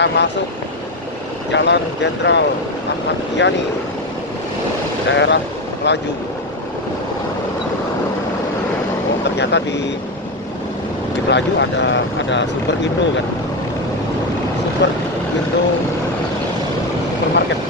kita masuk Jalan Jenderal Ahmad Yani, daerah Melaju. Oh, ternyata di Melaju ada Super Indo kan, Super Indo supermarket.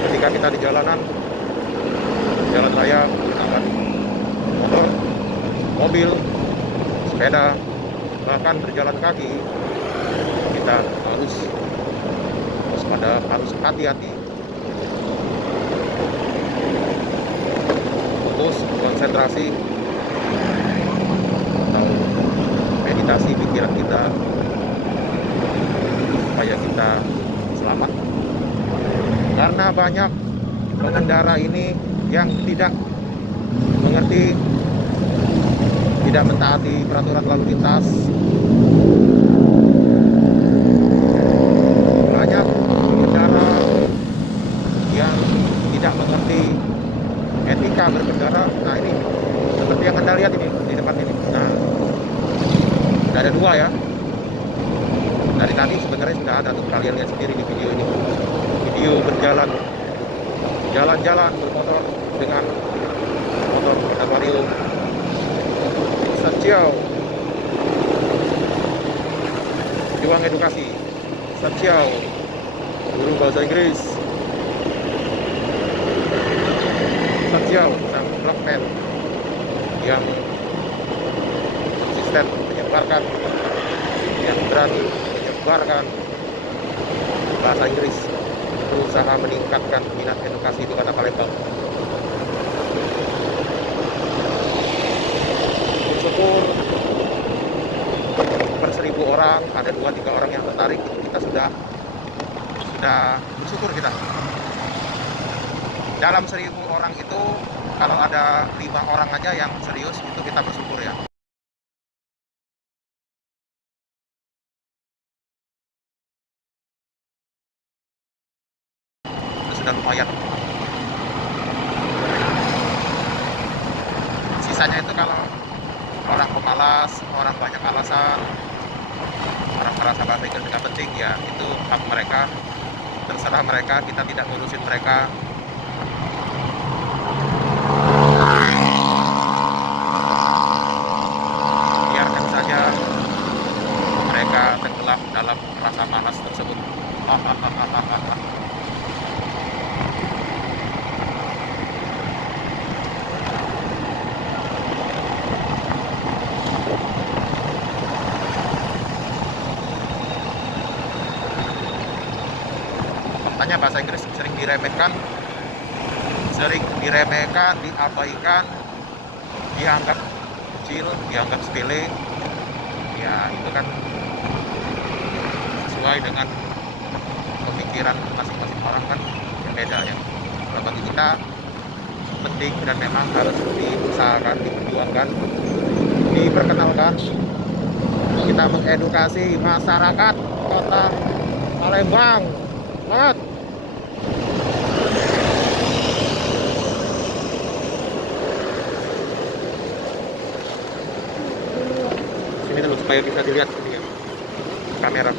Ketika kita di jalanan, jalan raya menggunakan motor, mobil, sepeda, bahkan berjalan kaki, kita harus waspada, harus hati-hati, fokus, konsentrasi, atau meditasi pikiran kita supaya kita selamat. Karena banyak pengendara ini yang tidak mengerti, tidak mentaati peraturan lalu lintas. Banyak pengendara yang tidak mengerti etika berkendara. Nah ini seperti yang Anda lihat ini di depan ini. Nah, ada dua ya. Dari tadi sebenarnya sudah ada tuh, kalian lihat sendiri di video ini. Video berjalan, jalan-jalan bermotor dengan motor Vario Satchel, juang edukasi Satchel, guru bahasa Inggris Satchel, sang blackman yang konsisten menyebarkan, yang berani menyebarkan bahasa Inggris, berusaha meningkatkan minat edukasi di Kota Palembang. Syukur per 1000 orang ada 2-3 orang yang tertarik, kita sudah bersyukur kita. Dalam 1000 orang itu kalau ada 5 orang aja yang serius, itu kita bersyukur ya. Sudah lumayan. Sisanya itu kalau orang pemalas, orang banyak alasan, orang merasa bahasa Inggris tidak penting, ya itu hak mereka, terserah mereka, kita tidak ngurusin mereka. Biarkan saja mereka tenggelam dalam rasa malas tersebut. Faktanya bahasa Inggris sering diremehkan, diabaikan, dianggap kecil, dianggap sepele. Ya itu kan sesuai dengan pemikiran masing-masing orang kan berbeda ya. Kalau bagi kita penting dan memang harus diusahakan, diperjuangkan, diperkenalkan. Kita mengedukasi masyarakat Kota Palembang. Semangat! Sini dulu supaya bisa dilihat ini ya, kamera.